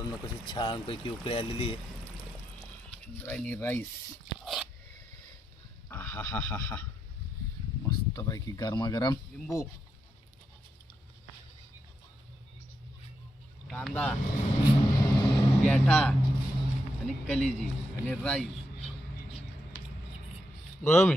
मित्रांनो कशी छानपैकी उकळी आलेली आहे. इंद्रायणी राईस. हा हा हा हा मस्तपैकी गरमागरम लिंबू, कांदा, पेठा आणि कलेजी आणि राईस. बघ मी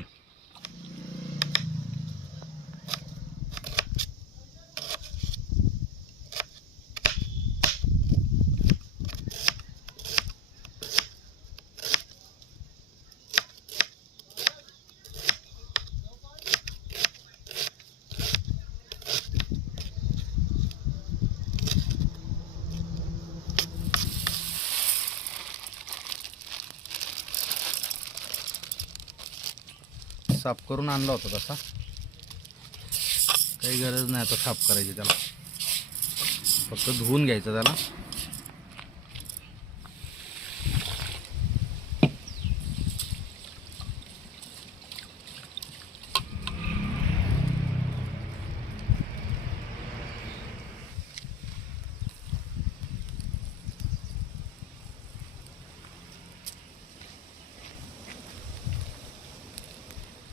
साफ करून आणला होता तसा, काही गरज नाही आता साफ करायची. त्याला फक्त धुवून घ्यायचं त्याला.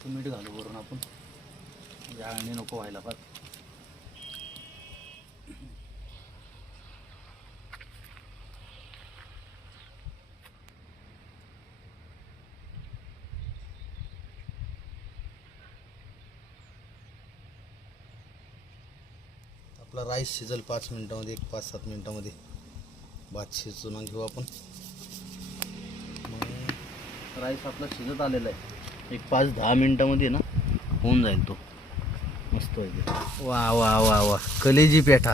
मीठ घालू वरून आपण, जाळणी नको व्हायला पाहिजे. आपला राईस शिजेल 5 मिनिटामध्ये, 5-7 मिनिटामध्ये भात शिजवून घेऊ आपण. मग राईस आपला शिजत आलेला आहे. एक 5-10 मिनिटामध्ये ना होऊन जाईल तो मस्त होईल. वा वा वा वा कलेजी पेठा.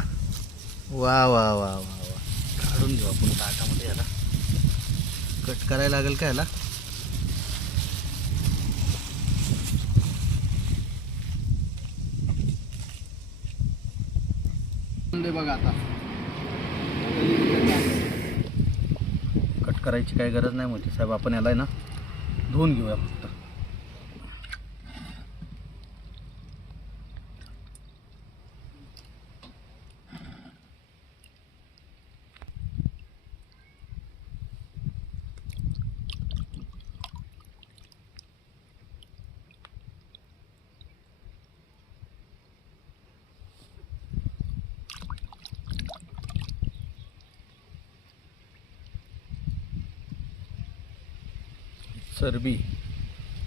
वा वा वा वा वा. काढून घेऊ आपण ताटामध्ये. याला कट करायला लागेल का याला. बघा आता कट करायची काही गरज नाही मोठी साहेब. आपण याला आहे ना धुवून घेऊया फक्त.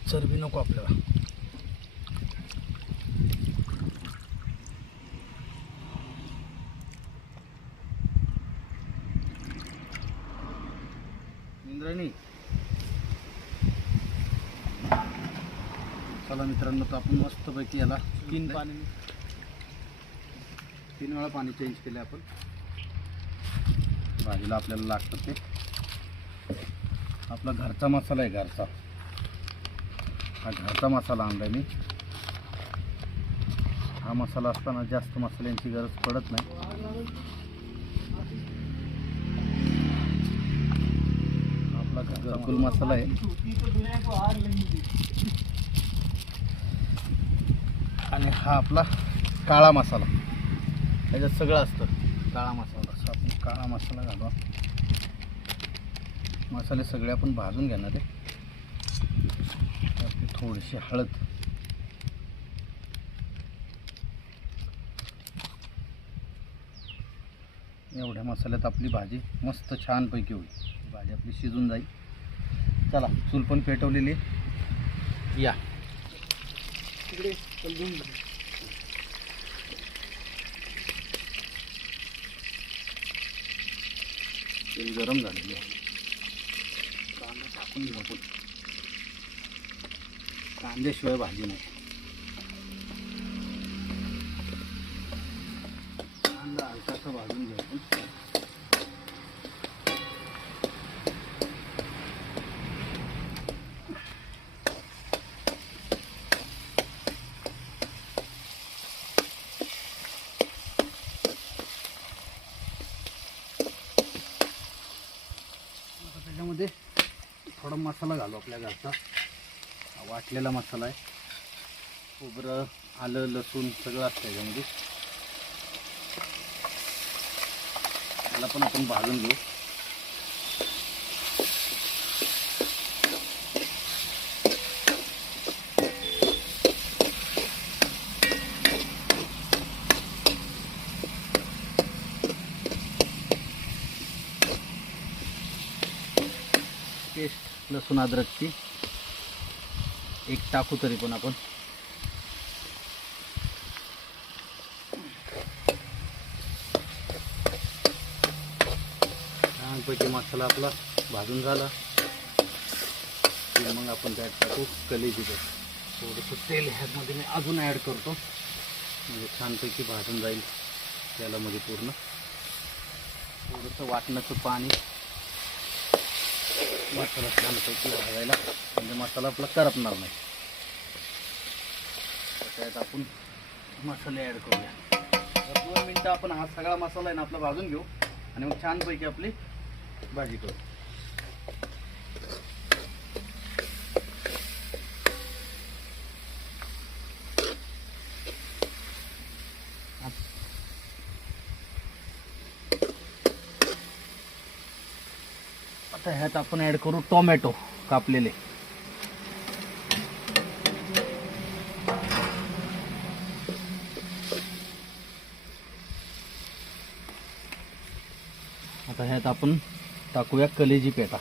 चरबी नको आपल्याला. इंद्रायणी. चला मित्रांनो, तर आपण मस्तपैकी याला 3 वेळा पाणी चेंज केले आपण. भाजीला आपल्याला लागतं ते आपला घरचा मसाला आहे. घरचा हा घरचा मसाला आणलाय मी. हा मसाला असताना जास्त मसाल्यांची गरज पडत नाही. आपला घरकुल मसाला आहे. आणि हा आपला काळा मसाला. त्याच्यात सगळं असतं काळा मसाला. असं आपण काळा मसाला घालू. मसाले सगळे आपण भाजून घेणार आहे. आपली थोडीशी हळद. एवढ्या मसाल्यात आपली भाजी मस्त छानपैकी होईल. भाजी आपली शिजून जाईल. चला, चूल पण पेटवलेली या. तिकडे तेल गरम झालेली आहे. कांदा टाकून घेऊ आपण. कांद्याशिवाय भाजी नाही. कांदा हलकासा भाजून घेऊ आपण. त्याच्यामध्ये थोडा मसाला घालू आपल्या घरचा. वाटलेला मसाला आहे. खोबरं, आलं, लसूण सगळं असतं त्याच्यामध्ये. त्याला पण आपण भाजून घेऊ. पेस्ट लसूण अद्रकची एक टाकू तरी पण आपण. छानपैकी मसाला आपला भाजून झाला की मग आपण त्यात टाकू कलेजी. थोडंसं तेल ह्यामध्ये मी अजून ॲड करतो म्हणजे छानपैकी भाजून जाईल तेलामध्ये पूर्ण. थोडंसं वाटण्याचं पाणी मसाला छानपैकी भाजायला म्हणजे मसाला आपला करपणार नाही. त्यात आपण मसाले ॲड करूया. 2 मिनटं आपण हा सगळा मसाला आहे ना आपला भाजून घेऊ आणि मग छानपैकी आपली भाजी करू. आता ह्यात आपण ॲड करू टोमॅटो कापलेले. आता ह्यात आपण टाकूया कलेजी पेटा.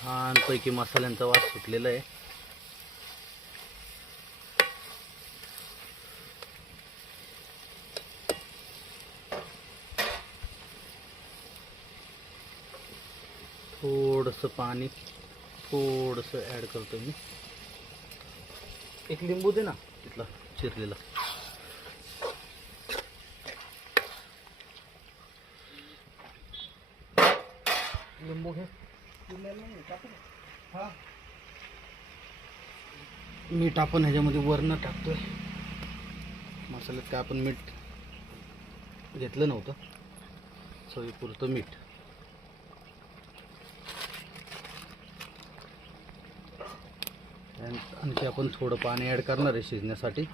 छानपैकी मसाल्यांचा वास सुटलेला आहे. थोडंसं पाणी थोडंसं ॲड करतो मी. एक लिंबू दे ना तिथला चिरलेला. लिंबू घे. मीठ आपण ह्याच्यामध्ये वरनं टाकतोय. मसाल्यात काय आपण मीठ घेतलं नव्हतं. चवीपुरतं मीठ. आणखी आपण थोडं पाणी ॲड करणार आहे शिजण्यासाठी.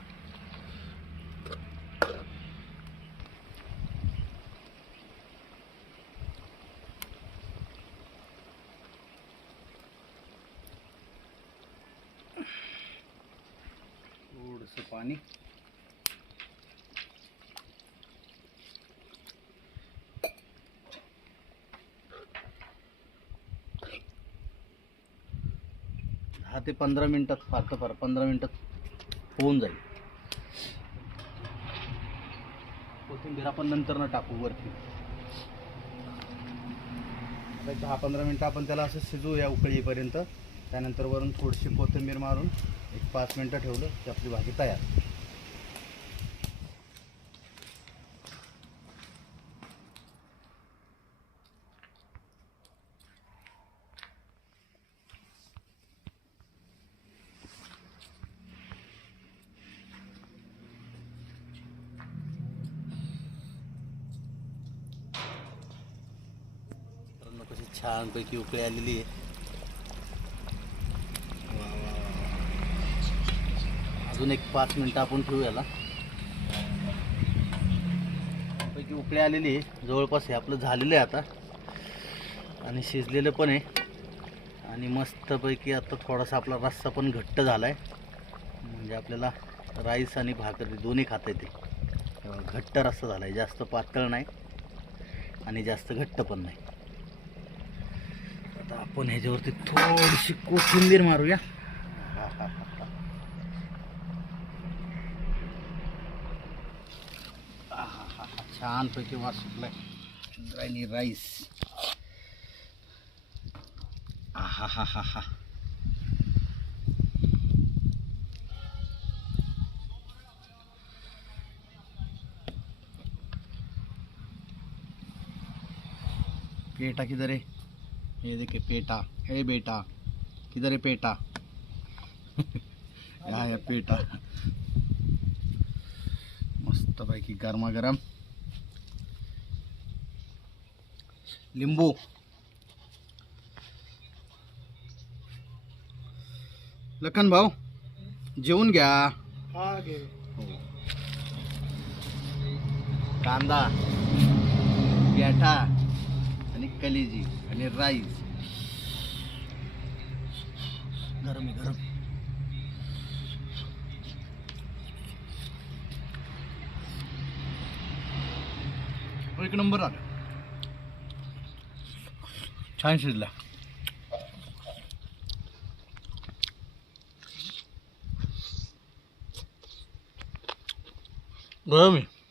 थोडंसं पाणी. दहा ते 15 मिनिटात फार तर फार 15 मिनिटात होऊन जाईल. कोथिंबीर आपण नंतर न टाकू वरती. 10-15 मिनिटं आपण त्याला असं शिजवूया उकळीपर्यंत. त्यानंतर वरून थोडीशी कोथिंबीर मारून एक 5 मिनिटं ठेवलं की आपली भाजी तयार. कशी छानपैकी उकळी आलेली आहे. अजून एक 5 मिनिटं आपण ठेवू याला. पैकी उकळी आलेली आहे. जवळपास हे आपलं झालेलं आहे आता आणि शिजलेलं पण आहे. आणि मस्तपैकी आता थोडासा आपला रस्सा पण घट्ट झाला आहे म्हणजे आपल्याला राईस आणि भाकरी दोन्ही खाता येते. घट्ट रस्सा झाला आहे. जास्त पातळ नाही आणि जास्त घट्ट पण नाही. आता आपण ह्याच्यावरती थोडीशी कोथिंबीर मारूया. छानपैकी वास सुटलाय. ड्रायनी राईस. हा हा हा हा. पेटा किधर है? ये देखिए पेटा. हे बेटा किधर है पेटा? ह्या या पेटा मस्तपैकी गरमागरम. लिंबू. लखन भाऊ जेवून घ्या. कांदा, पेठा आणि कलेजी आणि राईस. गरम आहे गरम. एक नंबर आला. छान शिजला. गरम आहे.